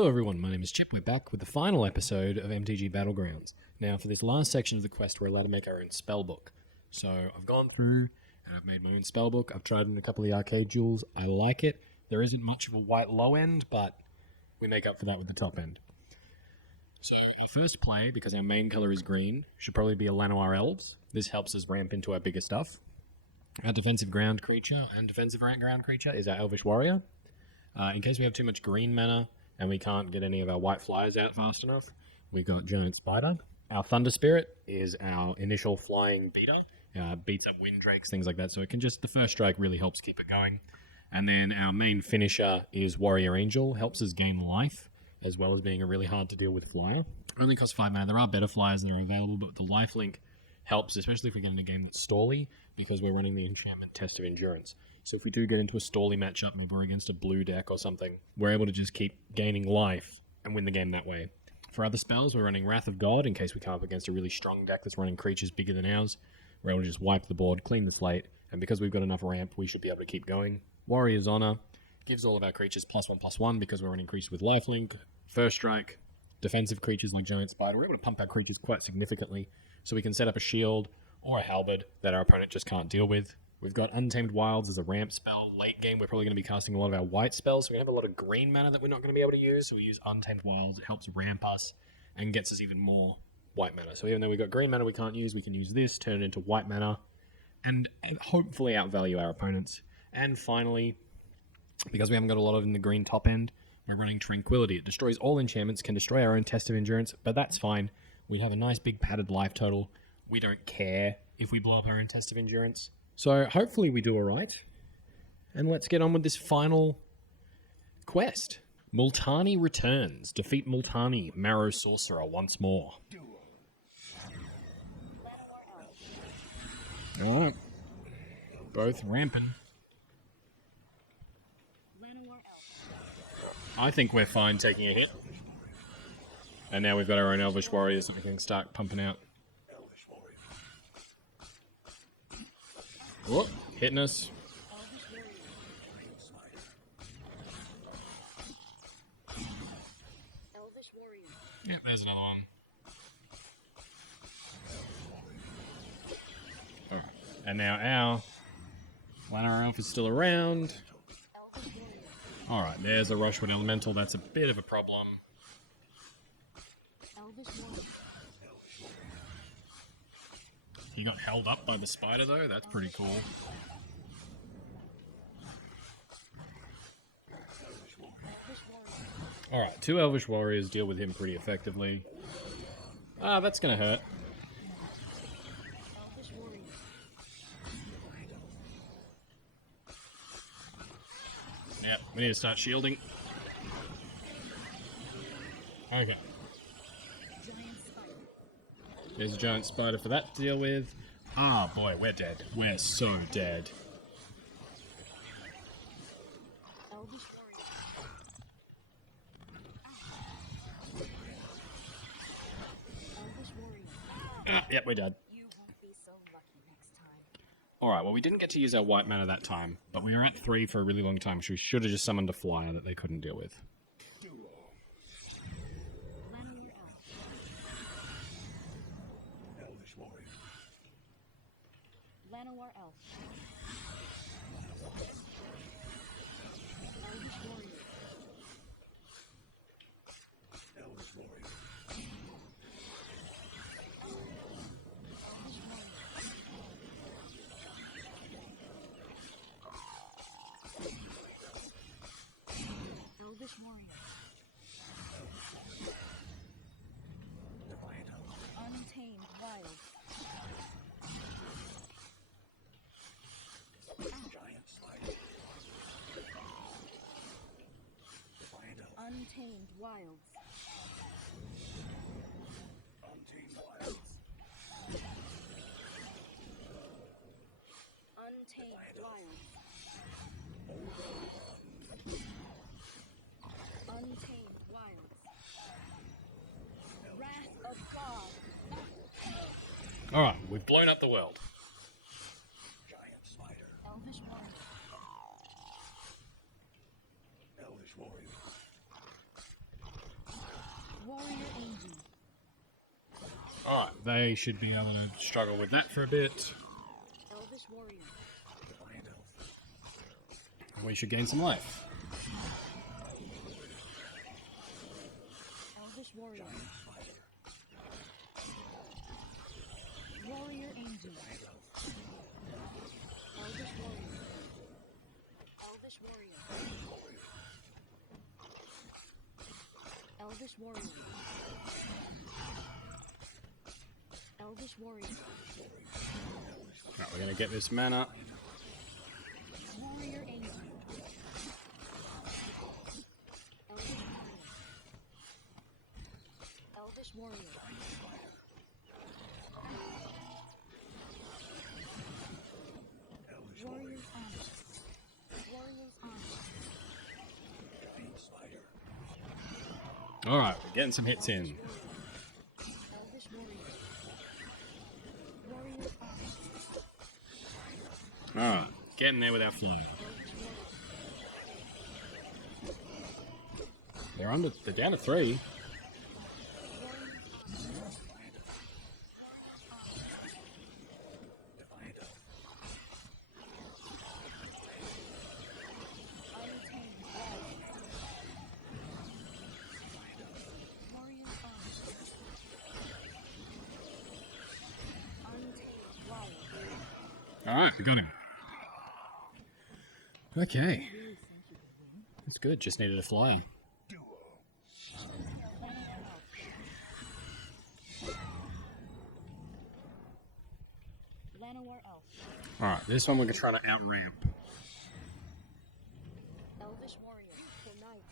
Hello everyone, my name is Chip. We're back with the final episode of MTG Battlegrounds. Now for this last section of the quest we're allowed to make our own spellbook. So I've gone through and I've made my own spellbook. I've tried in a couple of the arcade jewels. I like it. There isn't much of a white low end, but we make up for that with the top end. So our first play, because our main colour is green, should probably be a Llanowar Elves. This helps us ramp into our bigger stuff. Our defensive ground creature and defensive ground creature is our Elvish Warrior. In case we have too much green mana and we can't get any of our white flyers out fast enough, we got Giant Spider. Our Thunder Spirit is our initial flying beater. Beats up Wind Drakes, things like that, so it can just, the first strike really helps keep it going. And then our main finisher is Warrior Angel, helps us gain life, as well as being a really hard to deal with flyer. Only costs 5 mana. There are better flyers that are available, but the lifelink helps, especially if we get in a game that's stally, because we're running the enchantment Test of Endurance. So if we do get into a stally matchup, maybe we're against a blue deck or something, we're able to just keep gaining life and win the game that way. For other spells, we're running Wrath of God, in case we come up against a really strong deck that's running creatures bigger than ours. We're able to just wipe the board, clean the slate, and because we've got enough ramp, we should be able to keep going. Warrior's Honor gives all of our creatures +1/+1 because we're running creatures with lifelink. First strike, defensive creatures like Giant Spider, we're able to pump our creatures quite significantly, so we can set up a shield or a halberd that our opponent just can't deal with. We've got Untamed Wilds as a ramp spell. Late game, we're probably going to be casting a lot of our white spells, so we have a lot of green mana that we're not going to be able to use, so we use Untamed Wilds. It helps ramp us and gets us even more white mana. So even though we've got green mana we can't use, we can use this, turn it into white mana, and hopefully outvalue our opponents. And finally, because we haven't got a lot of in the green top end, we're running Tranquility. It destroys all enchantments, can destroy our own Test of Endurance, but that's fine. We have a nice big padded life total. We don't care if we blow up our own Test of Endurance. So hopefully we do alright. And let's get on with this final quest. Multani returns. Defeat Multani, Marrow Sorcerer, once more. Alright. Both ramping. I think we're fine taking a hit. And now we've got our own Elvish Warriors that we can start pumping out. Whoop, hitting us. Yep, there's another one. Alright, and now our Llanowar Elf is still around. Alright, there's a Rushwood Elemental. That's a bit of a problem. He got held up by the spider, though. That's pretty cool. Alright, 2 Elvish Warriors deal with him pretty effectively. Ah, that's gonna hurt. Yep, we need to start shielding. Okay. There's a Giant Spider for that to deal with. Oh boy, we're dead. We're so dead. Yep, we're dead. Alright, well we didn't get to use our white mana that time, but we were at 3 for a really long time, so we should have just summoned a flyer that they couldn't deal with. Llanowar Elf. Elvish Warrior. Elvish Warrior. Untamed Wild. Giant Spider. Untamed Wilds. Untamed Wilds. Untamed Wilds. Untamed Wilds. Wrath of God. Alright, we've blown up the world. Giant Spider. Elvish Warrior. Elvish Warrior. they should be able to struggle with that for a bit. Elvish warrior. And we should gain some life. Elvish warrior. Warrior angel. Elvish warrior. Elvish warrior. Elvish warrior. Elvish warrior. Right, we're going to get this mana. Warrior angel. Elvish warrior. Warrior's honor. Warrior's honor. Alright, we're getting some hits in. Elvish warrior. Warrior's honor. Alright, getting there with our flow. They're down to 3. Alright, we got him. Okay. That's good, just needed a flyer. Alright, this one we're going to try to out-ramp. Elvish warrior. Tonight.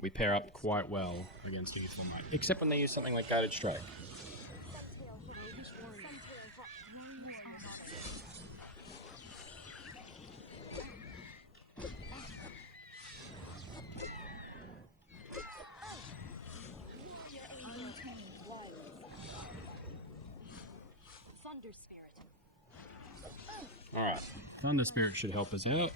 We pair up quite well against Youthful Knight, except when they use something like Guided Strike. Elvish warrior. Thunder spirit. Alright, Thunder Spirit should help us out.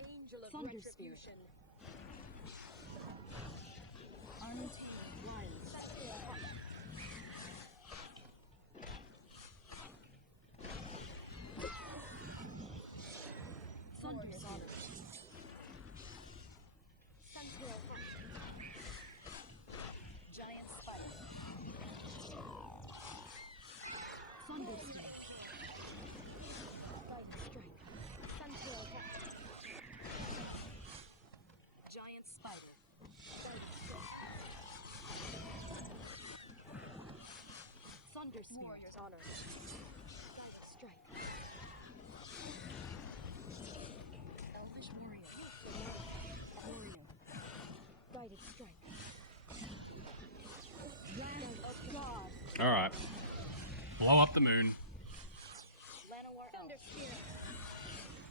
Angel of Thunder retribution. Untamed wilds. Thunder spirit. Sentinel hunt. Giant spider. Thunder spirit. Light strike. Sentinel hunt. Giant spider. Thunder spirit. Warrior's honor. Guided strike. Elvish warrior. Warrior. Guided strike. Wrath of God. Alright. Blow up the moon. Llanowar Thunder spirit.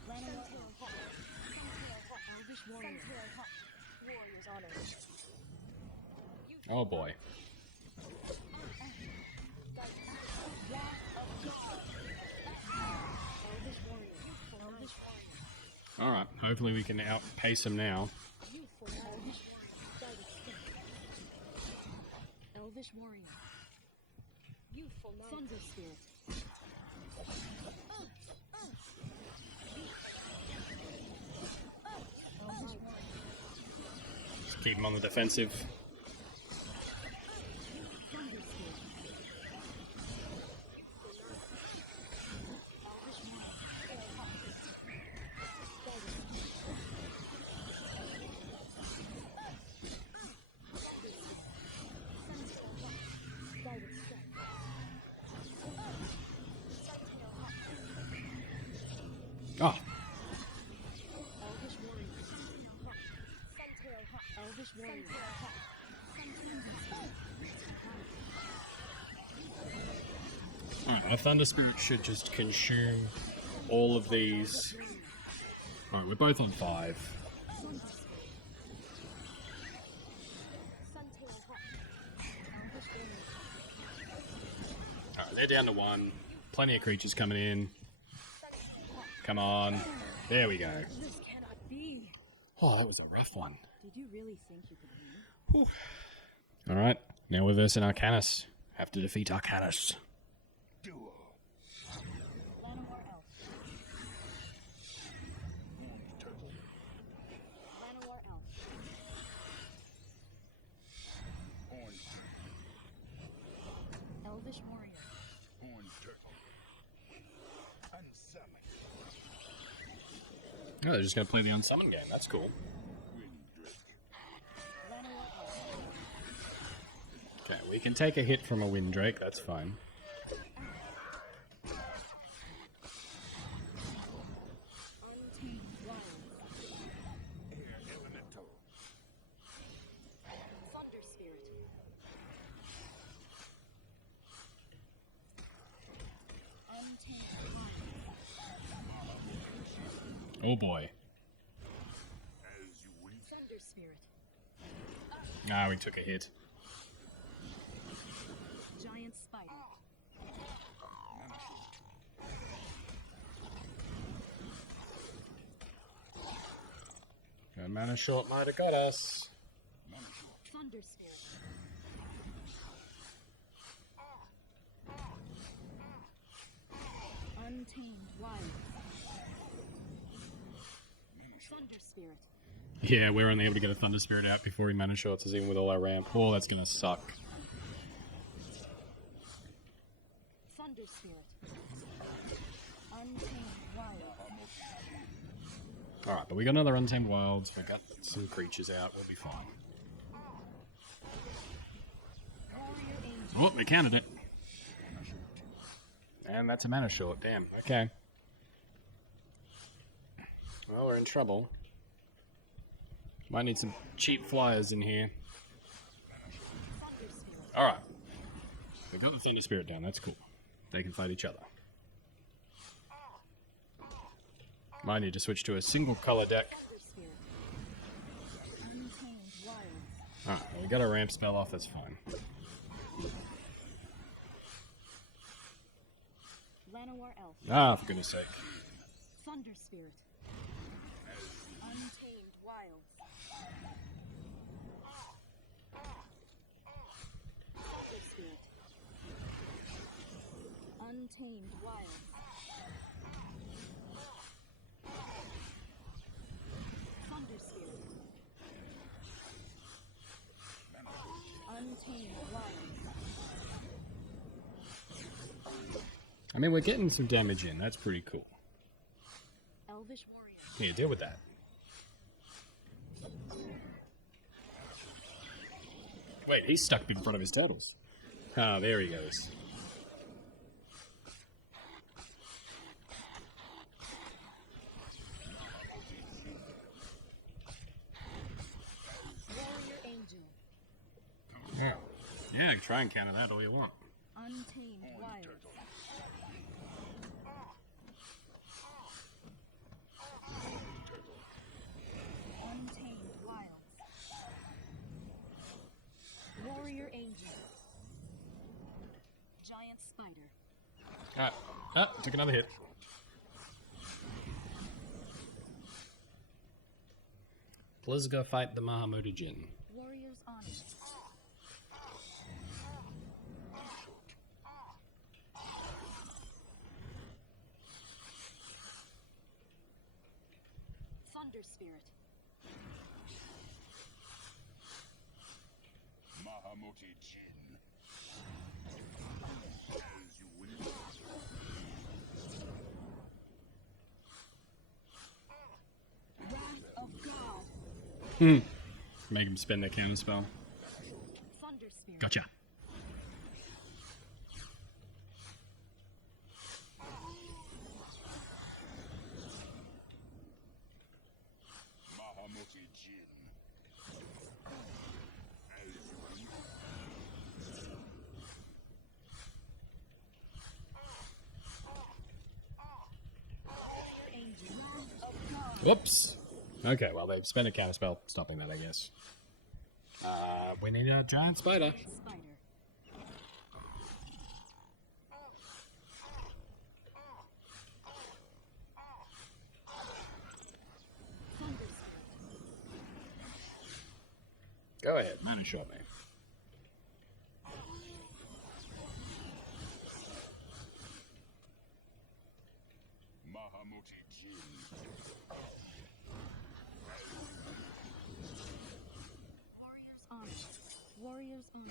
Llanowar Hawk. Elvish warrior. Warrior's honor. Oh boy. Wrath of God. Elvish warrior. Elvish warrior. Alright, hopefully we can outpace him now. Youthful Elvish warrior. Guided strike. Elvish warrior. Youthful knight. Thunder spirit. Elvish warrior. Just keep him on the defensive. Thunder spirit. Elvish warrior. Guided strike. Ah, Elvish warrior. Suntail hawk. Elvish warrior. alright, our Thunder Spirit should just consume all of these. Alright, we're both on 5. Suntail hawk. Elvish warrior. Alright, they're down to 1. Plenty of creatures coming in. Come on. There we go. This cannot be. Oh, that was a rough one. Did you really think you could win? Alright, now we're versing Arcanus. Have to defeat Arcanus. Llanowar Elf. Llanowar Elf. Elvish Warrior. Oh, they're just gonna play the unsummon game. That's cool. Llanowar Elf. Okay, we can take a hit from a Windrake. That's fine. Untamed Wilds. Thunder Spirit. Untamed Wilds. Oh boy. Thunder Spirit. Ah, we took a hit. Giant Spider. That mana short might have got us. Thunder Spirit. Untamed Wilds. Thunder Spirit. Yeah, we're only able to get a Thunder Spirit out before he mana shorts us, even with all our ramp. Oh, that's gonna suck. Thunder Spirit. Untamed Wilds. Alright, but we got another Untamed Wilds. We got some creatures out. We'll be fine. Warrior Angel. Oh, they counted it. And that's a mana short. Damn. Okay. Well, we're in trouble. Might need some cheap flyers in here. Thunder Spirit. Alright. We got the Thunder Spirit down. That's cool. They can fight each other. Might need to switch to a single color deck. Thunder Spirit. Untamed Wilds. Alright, well, we got our ramp spell off. That's fine. Llanowar Elf. Ah, for goodness sake. Thunder Spirit. Untamed Wilds. Thunder Spirit. Untamed Wilds. Thunder Spirit. Untamed Wilds. I mean, we're getting some damage in. That's pretty cool. Elvish Warrior. Here, deal with that. Wait, he's stuck in front of his turtles. Ah, there he goes. Warrior Angel. Yeah, try and counter that all you want. Untamed Wilds. Untamed Wilds. Warrior Angel. Giant Spider. Took another hit. Let's go fight the Mahamudijin. Warrior's Honor. Thunder Spirit. Mahamoti Jin. As you will. Wrath of God. Make him spend that counter spell. Thunder Spirit. Gotcha. Mahamoti Jin. As you will. Angel. Wrath of God. Whoops. Okay, well, they've spent a counter spell stopping that, I guess. We need a giant spider. Spider. Thunder Spirit. Go ahead, mana shot me. Mahamoti Jin. Warriors on. Warriors on.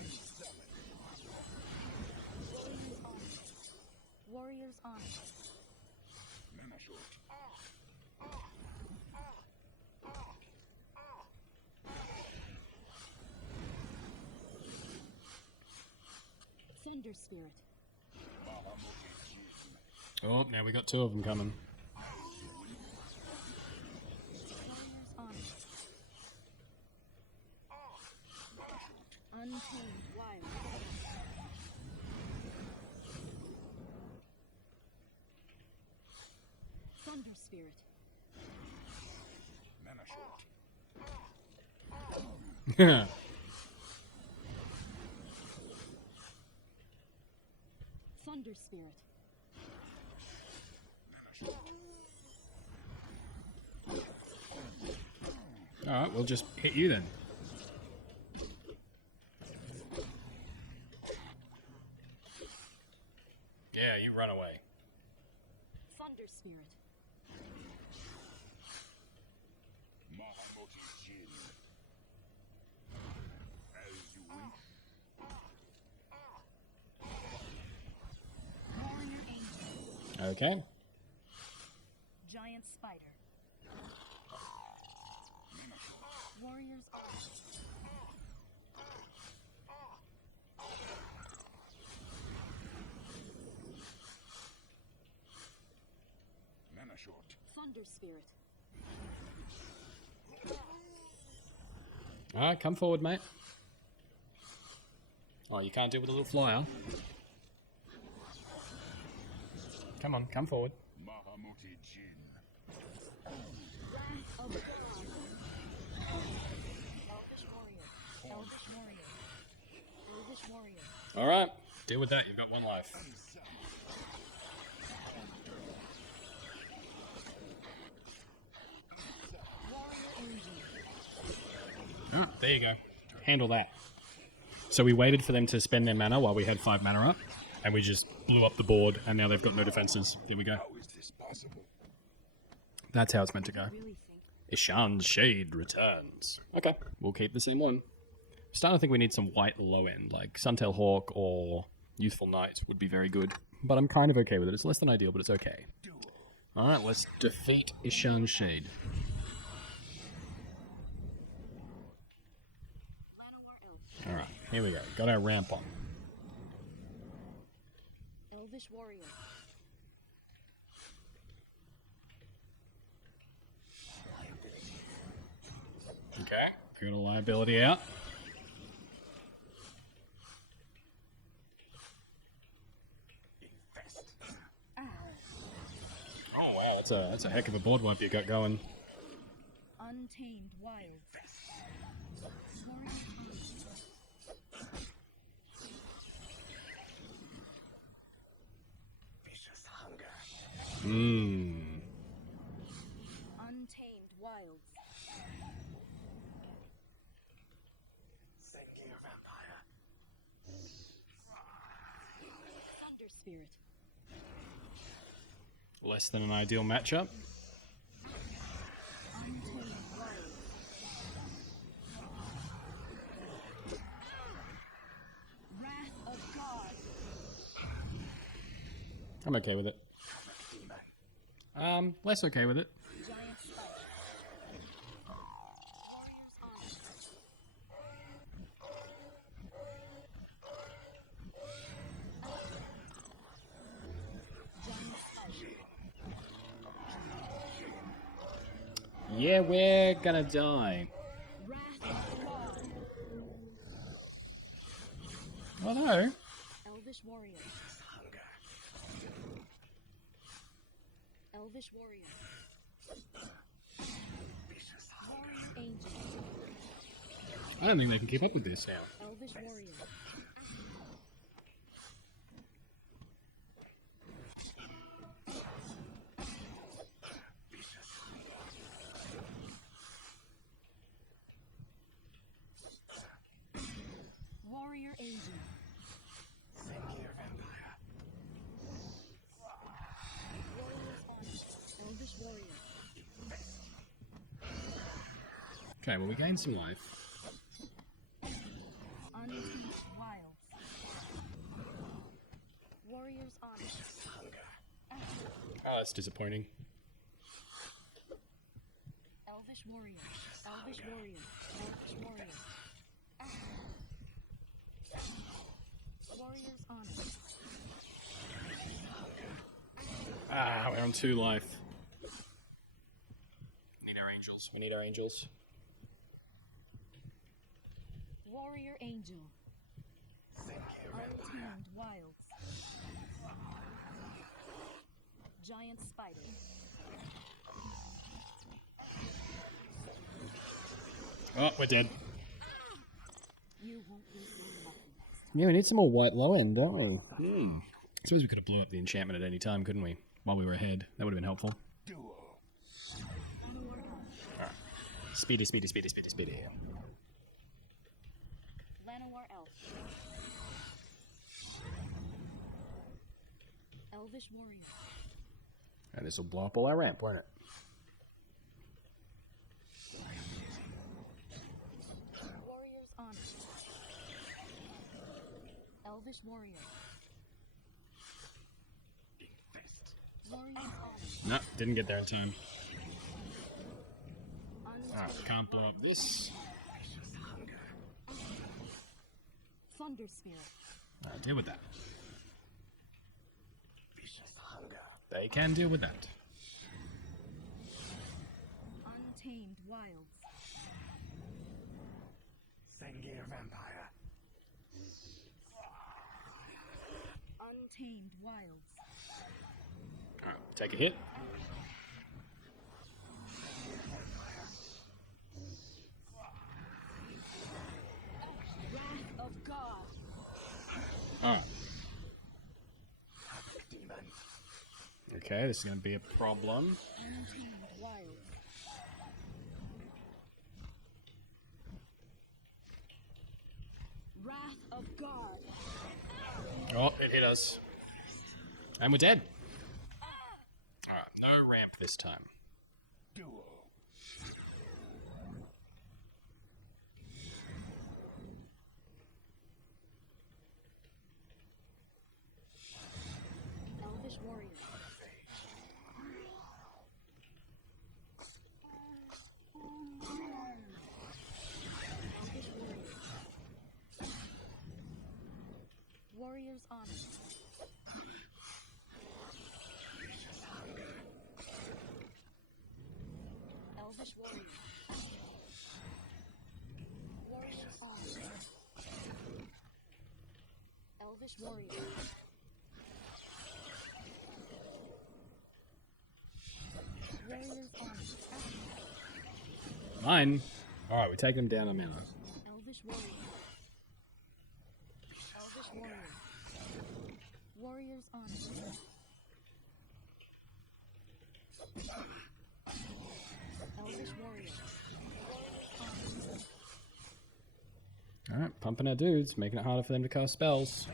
Warriors on. Mana shot. Thunder Spirit. Mahamoti Jin. Oh, now we got two of them coming. Warriors on. Untamed Wild. Thunder Spirit. Mana shot. Thunder Spirit. Alright, we'll just hit you then. Yeah, you run away. Thunder Spirit. Mahamoti Jin. As you wish. Warrior Angel. Okay. Giant Spider. Warriors on. Mana shot. Thunder Spirit. Alright, come forward, mate. Oh, you can't deal with a little flyer. Come on, come forward. Mahamoti Jin. Wrath of God. Elvish Warrior. Elvish Warrior. Elvish Warrior. Alright, deal with that. You've got one life. Warrior Angel. Ah, there you go. Handle that. So we waited for them to spend their mana while we had 5 mana up, and we just blew up the board, and now they've got no defenses. There we go. How is this possible? That's how it's meant to go. Really think. Ishan's Shade returns. Okay, we'll keep the same one. Starting to think we need some white low end, like Suntail Hawk or Youthful Knight would be very good. But I'm kind of okay with it. It's less than ideal, but it's okay. Alright, let's defeat Ishan's Shade. Llanowar Elf. Alright, here we go. Got our ramp on. Elvish Warrior. Okay, got a liability out. Oh wow, that's a heck of a board wipe you got going. Untamed Wild. Warrior Vicious hunger. Mmm. Untamed Wilds. Singing vampire. Thunder Spirit. Less than an ideal matchup. Untamed Wild. Wrath of God. I'm okay with it. Less okay with it. Giant Spider. Warriors on. Giant Spider. Yeah, we're gonna die. Wrath of God. Oh no. Elvish Warrior. Elvish Warrior. Warrior Angel. I don't think they can keep up with this now. Elvish Warrior. Okay, well, we gained some life. Unleashed wilds. Warriors on. Oh, that's disappointing. Elvish warrior. Elvish warrior. Elvish warrior. Warriors on. Ah, we're on 2 life. Need our angels. We need our angels. Warrior angel. Untamed wilds. Giant spider. Oh, we're dead. You won't lose your weapon. Yeah, we need some more white low end, don't we? I suppose we could have blew up the enchantment at any time, couldn't we? While we were ahead. That would have been helpful. Alright. Speedy, speedy, speedy, speedy, speedy. Llanowar elf. Elvish warrior. And this will blow up all our ramp, won't it? Warriors on. Elvish warrior. Warriors on. No, didn't get there in time. Untamed Alright, can't blow up this. thunder spirit. Deal with that. They can deal with that. Untamed wilds. Sengir vampire. Untamed wilds. Alright, take a hit. Wrath of God. Alright. Demon. Okay, this is going to be a problem. Untamed wilds. Wrath of God. Oh, it hit us. And we're dead. Alright, no ramp this time. Duo. Elvish warrior. Elvish warrior. Warrior's honor. Elvish warrior. Warrior's honor. Elvish warrior. Warrior's honor. Mine. Alright, we take them down a minute. Elvish warrior. Elvish warrior. Warrior's honor. Elvish warrior. Alright, pumping our dudes, making it harder for them to cast spells.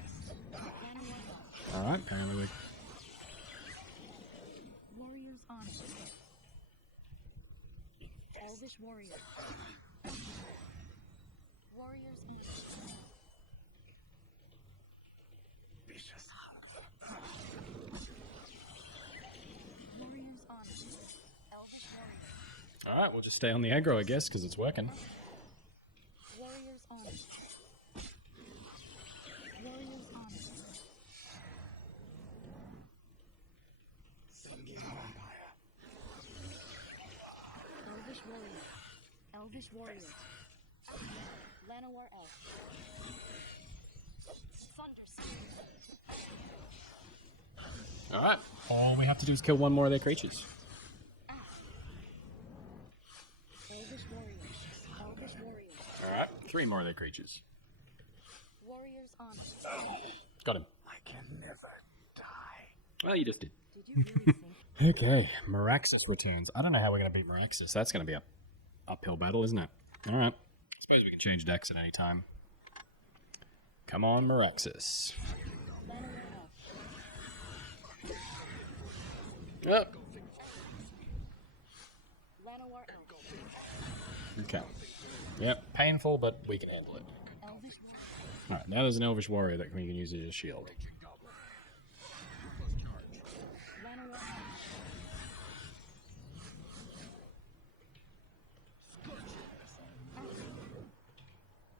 Llanowar. Alright, apparently we Warrior's honor. Elvish warrior. Warrior's honor. Vicious. Warrior's honor. Elvish warrior. Alright, we'll just stay on the aggro, I guess, because it's working. Warrior's honor. Warrior's honor. Sengir vampire. Elvish warrior. Elvish warrior. Llanowar elf. Thunder spirit. Alright, all we have to do is kill one more of their creatures. Elvish warrior. Elvish warrior. Alright, 3 more of their creatures. Warrior's honor. Got him. I can never die. Well, you just did. Did you really think? Okay, Meraxis returns. I don't know how we're going to beat Meraxis. That's going to be a uphill battle, isn't it? Alright. Suppose we can change decks at any time. Come on, Meraxis. Llanowar elf. Yep. Llanowar elf. Okay. Yep, painful, but we can handle it. Elvish Alright, now there's an Elvish Warrior that we can use as a shield. Llanowar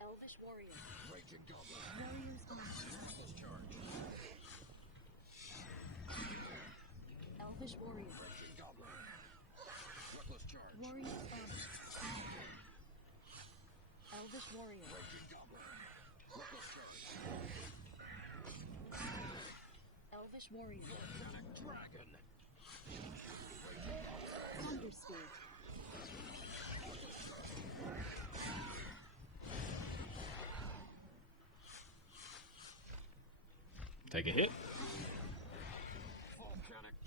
Elvish Warrior. Warriors on. Elvish Warrior. Warriors on. Elvish Warrior. Elvish Warrior. Thunderspirit. Take a hit.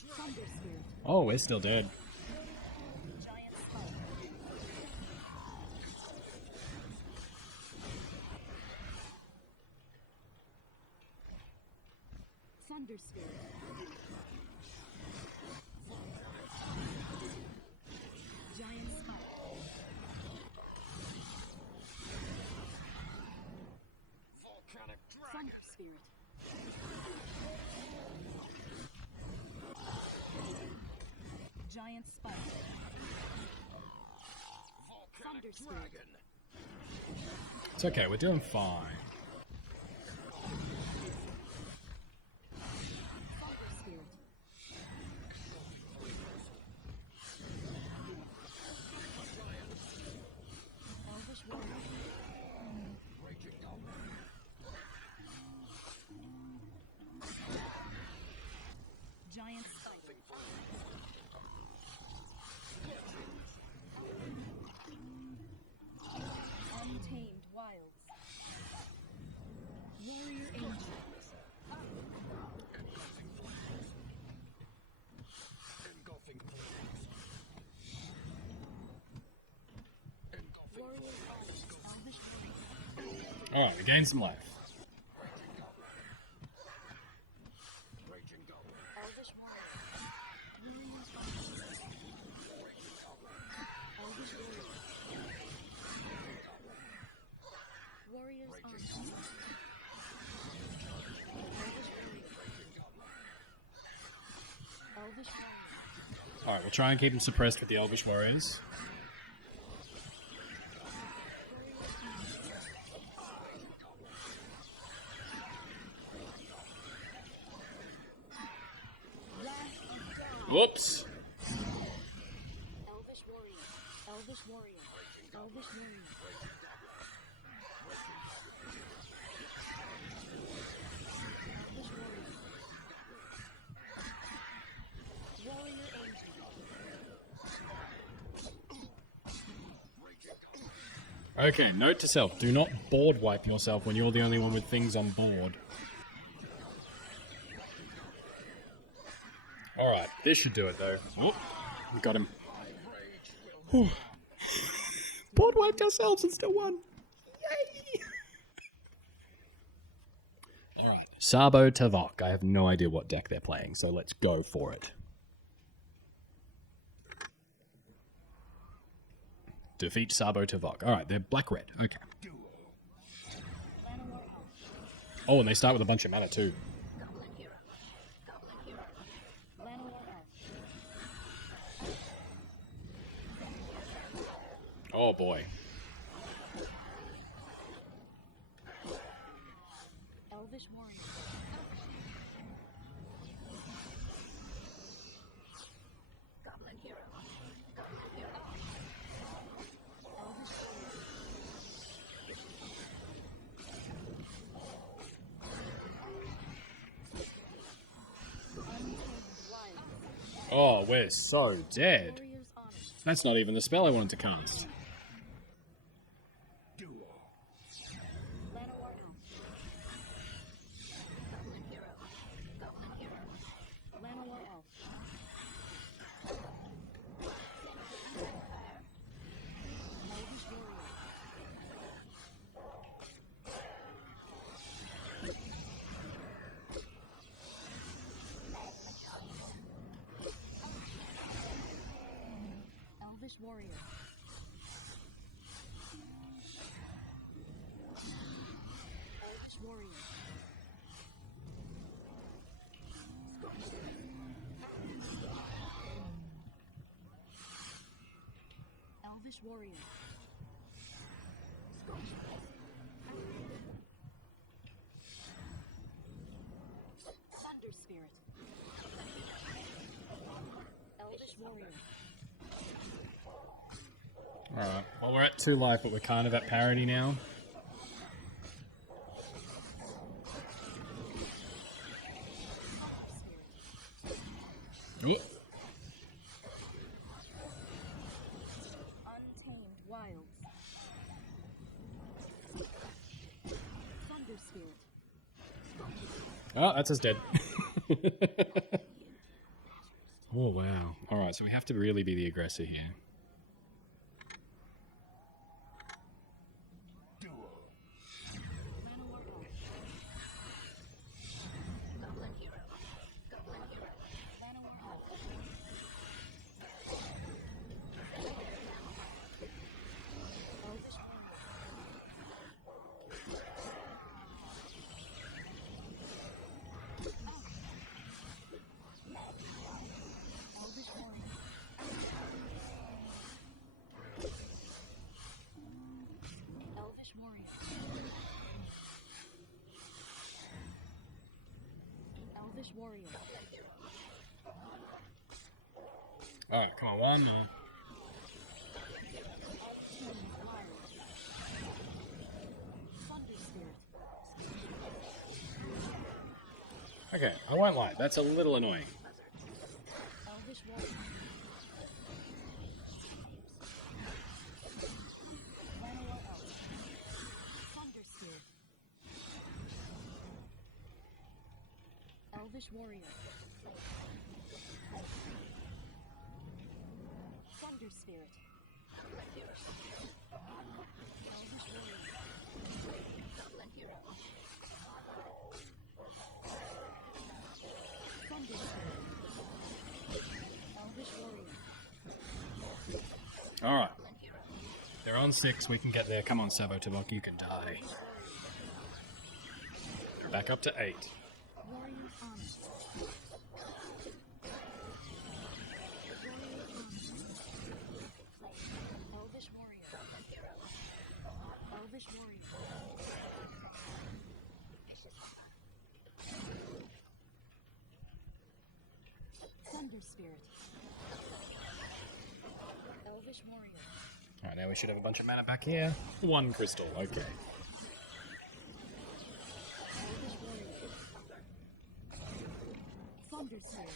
Thunderspirit. Oh, we're still dead. Giant Spike. Thunderspirit. Giant Spike. Thunderspirit. Giant Spike. Thunderspirit. It's okay, we're doing fine. Thunderspirit. Elvish Warrior. Giant Spike. Untamed Wilds. Warrior Angel. Warrior Elvish Warrior. Alright, we gained some life. Elvish Warrior. Warriors on. Elvish Warrior. Warriors on. Elvish Warrior. Elvish Warrior. Alright, we'll try and keep them suppressed with the Elvish Warriors. Whoops! Elvish Warrior. Elvish Warrior. Elvish Warrior. Elvish Warrior. Warrior Angel. Okay, note to self, do not board wipe yourself when you're the only one with things on board. Alright, this should do it though. Oh, we got him. Whew. Board wiped ourselves and still won. Yay! Alright, Sabo Tavok. I have no idea what deck they're playing, so let's go for it. Defeat Sabo Tavok. Alright, they're black-red. Okay. Oh, and they start with a bunch of mana too. Oh boy. Elvish Warrior. Goblin Hero. Elvish Warrior. Oh, we're so dead. Warriors Honor. That's not even the spell I wanted to cast. Llanowar Elf. Llanowar Elf. Elvish Warrior. Elvish Warrior. Elvish warrior. Thunder spirit. Elvish warrior. Alright, well we're at 2 life, but we're kind of at parity now. Ooh. Untamed wilds. Thunder spirit. Oh, that's us dead. Oh, wow. Alright, so we have to really be the aggressor here. Manowar elf. Manowar elf. Elvish Elvish warrior. Elvish warrior. Alright, come on, one more. Thunder spirit. Okay, I won't lie, that's a little annoying. Elvish warrior. Manowar elf. Thunder spirit. Elvish warrior. Thunder spirit. Elvish warrior. Thunder spirit. Elvish warrior. Alright. They're on 6, we can get there. Come on, Savo Tavok, you can die. Back up to 8. Warrior honor. Warrior honor. Elvish warrior. Elvish warrior. Thunder spirit. Elvish warrior. Alright, now we should have a bunch of mana back here. 1 crystal, okay. Elvish warrior. Thunder spirit.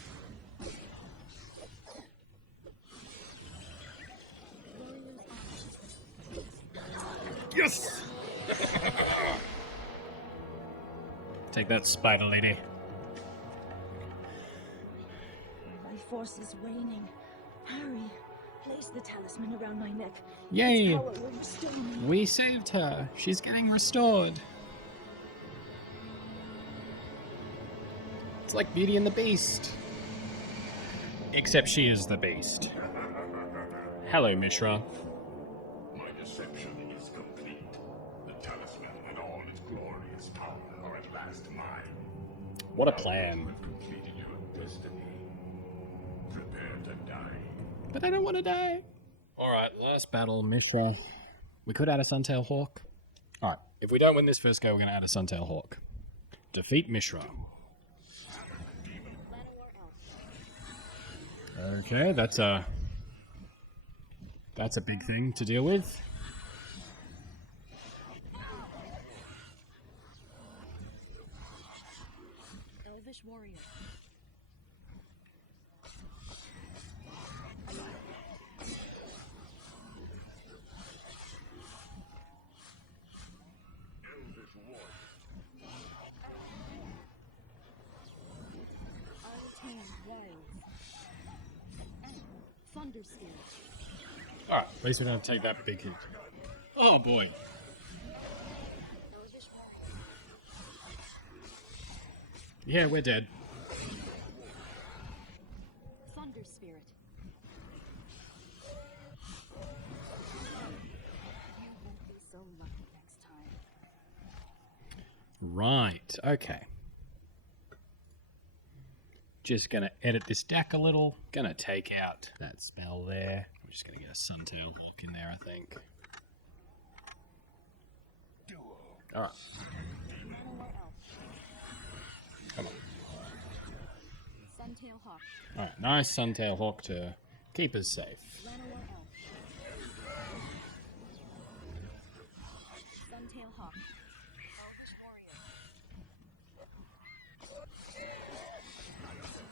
Warrior's honor. Yes! Take that, spider lady. My force is waning. Harry, place the talisman around my neck. Yay! Its power will restore me. We saved her. She's getting restored. It's like Beauty and the Beast. Except she is the Beast. Hello, Mishra. My deception is complete. The talisman and all its glorious power are at last mine. What a plan. You have completed your destiny. Prepare to die. But I don't want to die. Alright, last battle, Mishra. We could add a Suntail Hawk. Alright, if we don't win this first go, we're going to add a Suntail Hawk. Defeat Mishra. Manowar elf. Okay, that's a big thing to deal with. Elvish warrior. Untamed wilds. Thunder spirit. Alright, at least we don't have to take that big hit. Oh boy. Elvish warrior. Yeah, we're dead. Thunder spirit. You won't be so lucky next time. Right, okay. Just gonna edit this deck a little. Gonna take out that spell there. I'm just gonna get a Suntail Hawk in there, I think. Alright. Come on. Suntail Hawk. Alright, nice Suntail Hawk to keep us safe. Llanowar Elf. Suntail Hawk.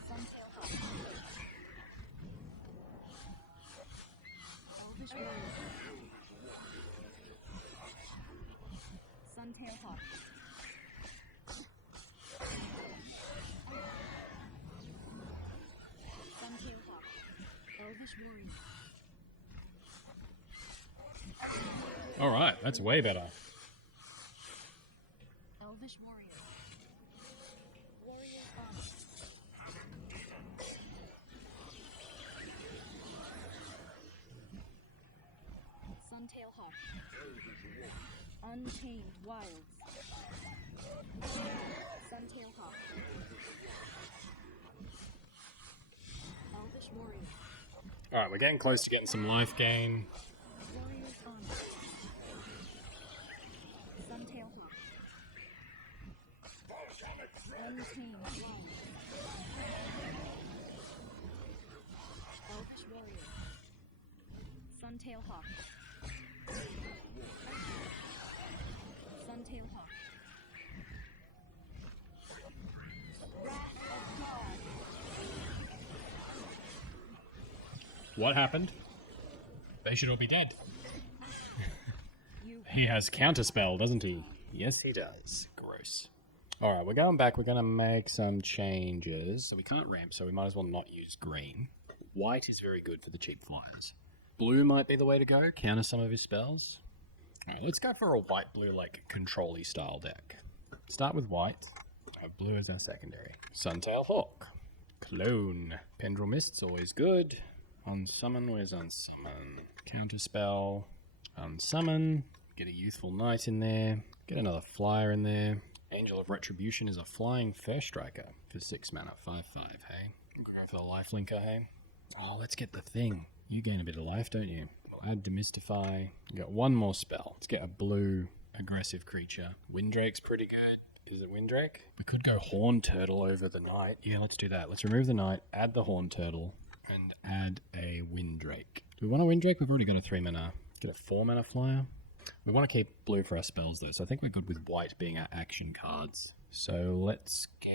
Suntail Hawk. Elvish Warrior. Suntail Hawk. Suntail Hawk. Elvish Warrior. Alright, that's way better. Elvish Warrior. Warrior Honor. Suntail Hawk. Untamed Wilds. Suntail Hawk. Elvish Warrior. Alright, we're getting close to getting some life gain. Warrior's Honor. Suntail Hawk. Untamed Wilds. Elvish Warrior. Suntail Hawk. Suntail Hawk. What happened? They should all be dead. You He has counterspell, doesn't he? Yes, he does. Gross. Alright, we're going back. We're going to make some changes. So we can't ramp, so we might as well not use green. White is very good for the cheap flyers. Blue might be the way to go. Counter some of his spells. Alright, let's go for a white-blue, like, control-y style deck. Start with white. Have blue as our secondary. Suntail Hawk. Clone. Pendril Mist's always good. Unsummon, where's Unsummon? Counterspell. Unsummon. Get a Youthful Knight in there. Get another flyer in there. Angel of Retribution is a flying fair striker for 6 mana, 5/5, hey? Go for the life linker, hey? Oh, let's get the thing. You gain a bit of life, don't you? We'll add Demystify. You got one more spell. Let's get a blue aggressive creature. Windrake's pretty good. Is it Windrake? We could go Horn Turtle over the Knight. Yeah, let's do that. Let's remove the Knight, add the Horn Turtle, and add a Windrake. Do we want a Windrake? We've already got a 3 mana. Get a 4 mana flyer. We want to keep blue for our spells though, so I think we're good with white being our action cards. So let's go...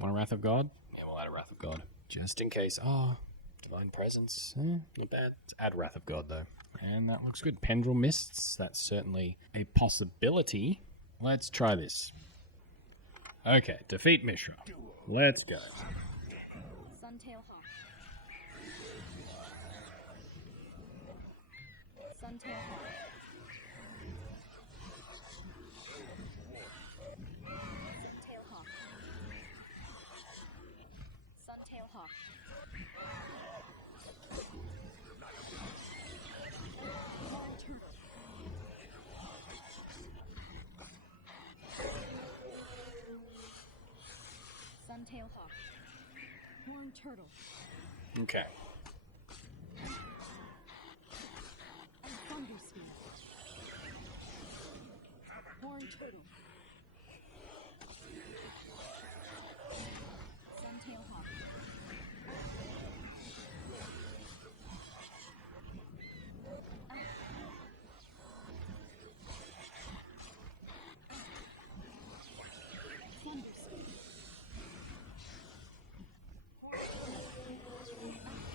Want a Wrath of God? Yeah, we'll add a Wrath of God. Just in case. Oh, Divine Presence. Not bad. Let's add Wrath of God though. And that looks good. Pendril Mists. That's certainly a possibility. Let's try this. Okay, defeat Mishra. Let's go. Suntail Hawk. Suntail Hawk. Suntail Hawk. Suntail Hawk. Suntail Hawk. Horned Turtle. Okay. And Thunderspeed. Horned Turtle. Suntail Hawk.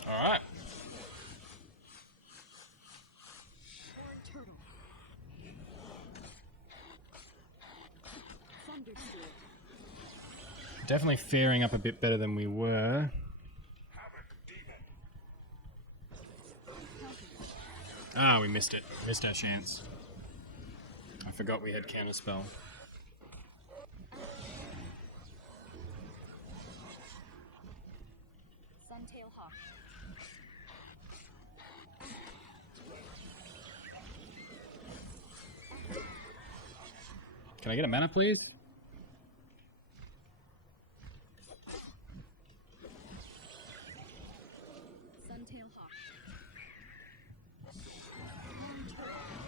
Alright. Turtle. Thunderspeed. Definitely faring up a bit better than we were. Ah, we missed it. Missed our chance. I forgot we had counterspell. Suntail Hawk. Can I get a mana, please?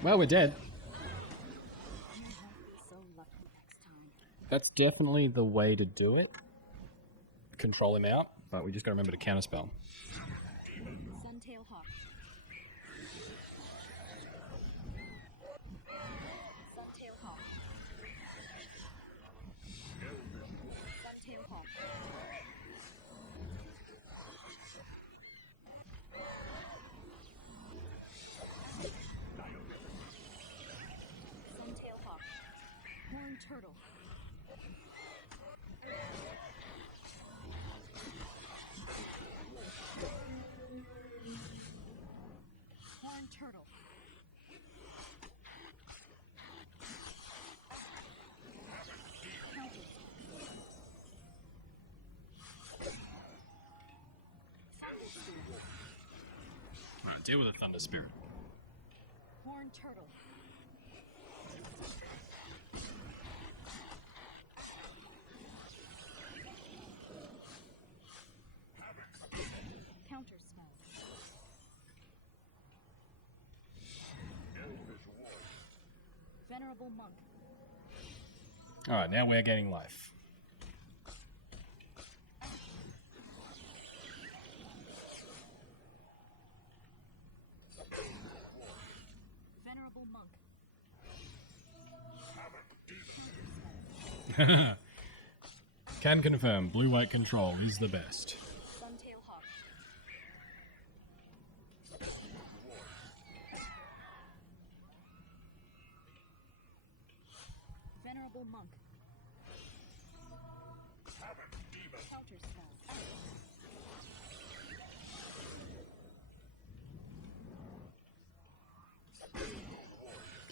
Well, we're dead. So lucky next time. That's definitely the way to do it. Control him out, but we just got to remember to counterspell. Suntail Hawk. Suntail Hawk. Suntail Hawk. Suntail Hawk. Horned Turtle. Horned Turtle. Counter. Alright, deal with the Thunder Spirit. Horned Turtle. Counter spell. Venerable Monk. Alright, now we're gaining life. Venerable Monk. Can confirm, blue-white control is the best. Suntail Hawk. Venerable Monk. Counter spell.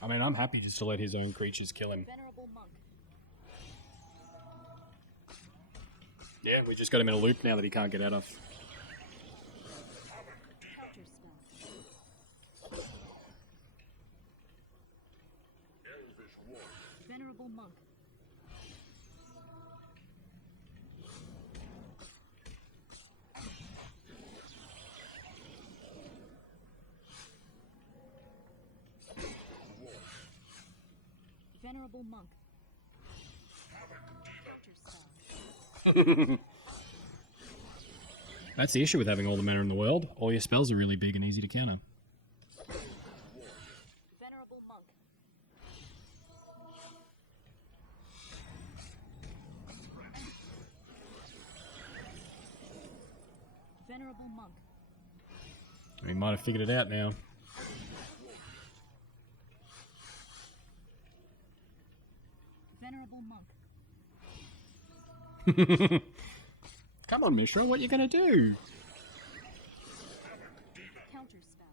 I mean, I'm happy just to let his own creatures kill him. Venerable Monk. Yeah, we just got him in a loop now that he can't get out of. Counter spell. Venerable Monk. Venerable Monk. Counter spell. That's the issue with having all the mana in the world. All your spells are really big and easy to counter. Venerable Monk. Venerable Monk. We might have figured it out now. Venerable Monk. Come on, Mishra, what you gonna do? Counter spell.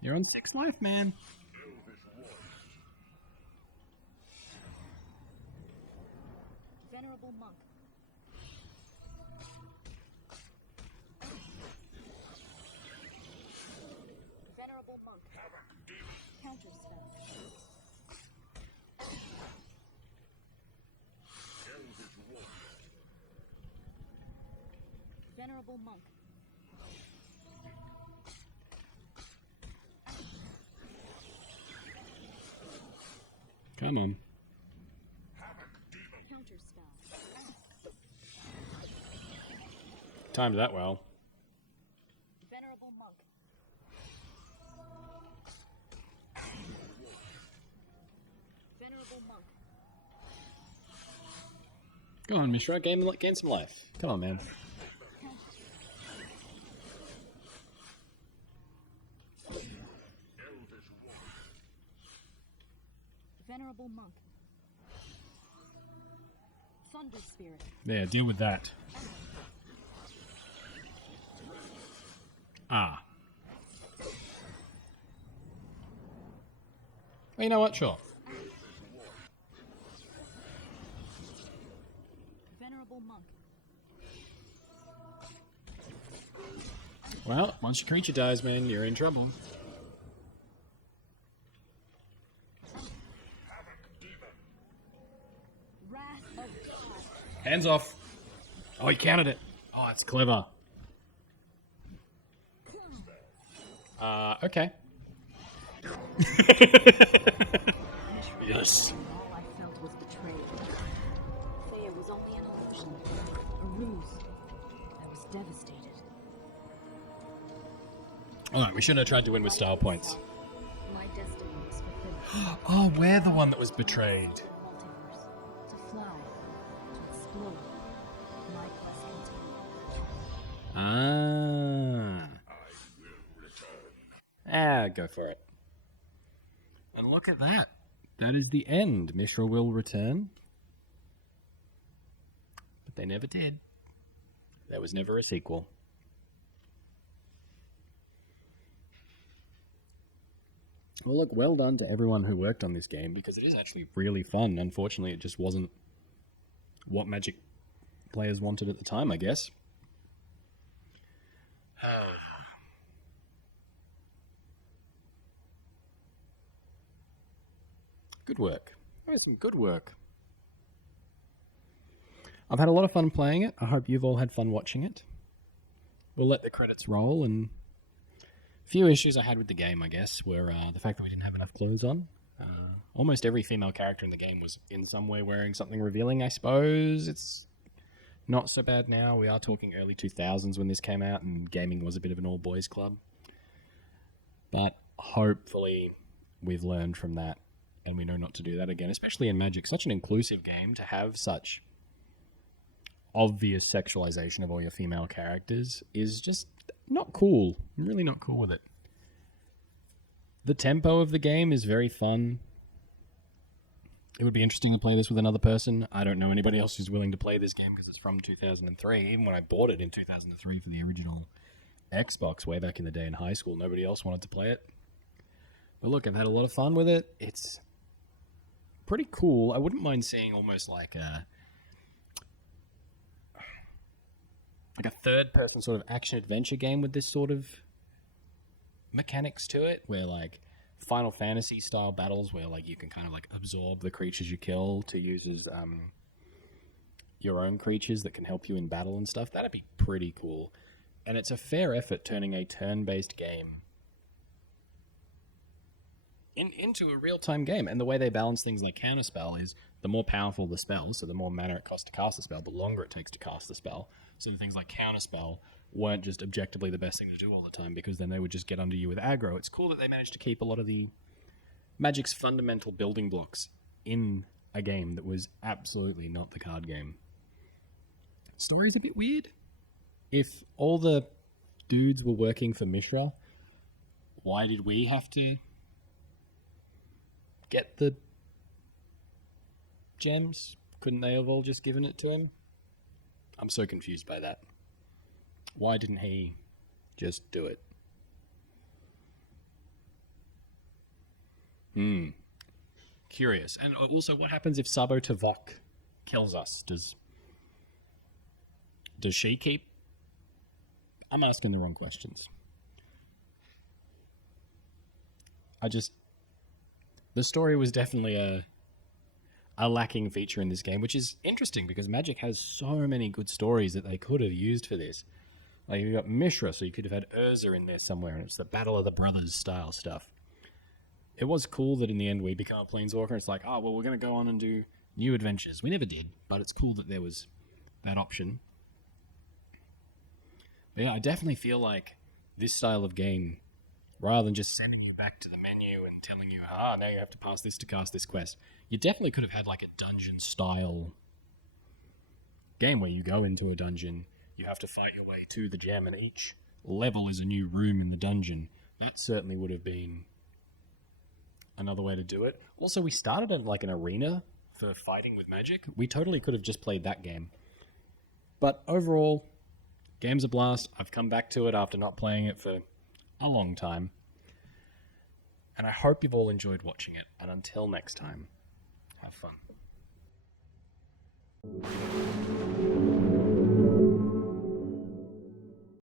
You're on 6 life, man. Venerable Monk. Venerable Monk. Counter spell. Venerable Monk. Come on. Counter spell. Timed that well. Venerable Monk. Venerable Monk. Go on, Mishra, gain some life. Come on, man. Venerable Monk. Thunder Spirit. There, deal with that. Ah. Well, you know what? Sure. Venerable Monk. Well, once your creature dies, man, you're in trouble. Wrath of God. Hands off. Oh, he counted it. Oh, it's clever. Okay. Yes. All I felt was betrayed. Thea was only an illusion, a ruse. I was devastated. Alright, we shouldn't have tried to win with style points. My destiny was fulfilled. Oh, we're the one that was betrayed. Multiverse. To fly. To explore. My quest continues. Go for it. And look at that. That is the end. Mishra will return. But they never did. There was never a sequel. Well, look, well done to everyone who worked on this game, because it is actually really fun. Unfortunately, it just wasn't what Magic players wanted at the time, I guess. Good work. That was some good work. I've had a lot of fun playing it. I hope you've all had fun watching it. We'll let the credits roll, and a few issues I had with the game, I guess, were the fact that we didn't have enough clothes on. Almost every female character in the game was in some way wearing something revealing, I suppose. It's not so bad now. We are talking early 2000s when this came out, and gaming was a bit of an all-boys club. But hopefully we've learned from that, and we know not to do that again, especially in Magic. Such an inclusive game to have such obvious sexualization of all your female characters is just not cool. I'm really not cool with it. The tempo of the game is very fun. It would be interesting to play this with another person. I don't know anybody else who's willing to play this game because it's from 2003. Even when I bought it in 2003 for the original Xbox way back in the day in high school, nobody else wanted to play it. But look, I've had a lot of fun with it. It's pretty cool. I wouldn't mind seeing almost like a third-person sort of action-adventure game with this sort of mechanics to it, where like Final Fantasy style battles where like you can kind of like absorb the creatures you kill to use as your own creatures that can help you in battle and stuff. That'd be pretty cool. And it's a fair effort turning a turn-based game into a real-time game. And the way they balance things like counterspell is the more powerful the spell, so the more mana it costs to cast the spell, the longer it takes to cast the spell. So things like counterspell weren't just objectively the best thing to do all the time, because then they would just get under you with aggro. It's cool that they managed to keep a lot of the Magic's fundamental building blocks in a game that was absolutely not the card game. Story's a bit weird. If all the dudes were working for Mishra, why did we have to get the gems? Couldn't they have all just given it to him? I'm so confused by that. Why didn't he just do it? Curious. And also, what happens if Sabo Tavok kills us? Does she keep? I'm asking the wrong questions. The story was definitely a lacking feature in this game, which is interesting because Magic has so many good stories that they could have used for this. Like, you got Mishra, so you could have had Urza in there somewhere, and it's the Battle of the Brothers style stuff. It was cool that in the end we become a Planeswalker, and it's like, oh, well, we're going to go on and do new adventures. We never did, but it's cool that there was that option. But yeah, I definitely feel like this style of game, rather than just sending you back to the menu and telling you, now you have to pass this to cast this quest, you definitely could have had like a dungeon-style game where you go into a dungeon, you have to fight your way to the gem, and each level is a new room in the dungeon. That certainly would have been another way to do it. Also, we started in like an arena for fighting with Magic. We totally could have just played that game. But overall, game's a blast. I've come back to it after not playing it for a long time. And I hope you've all enjoyed watching it. And until next time, have fun.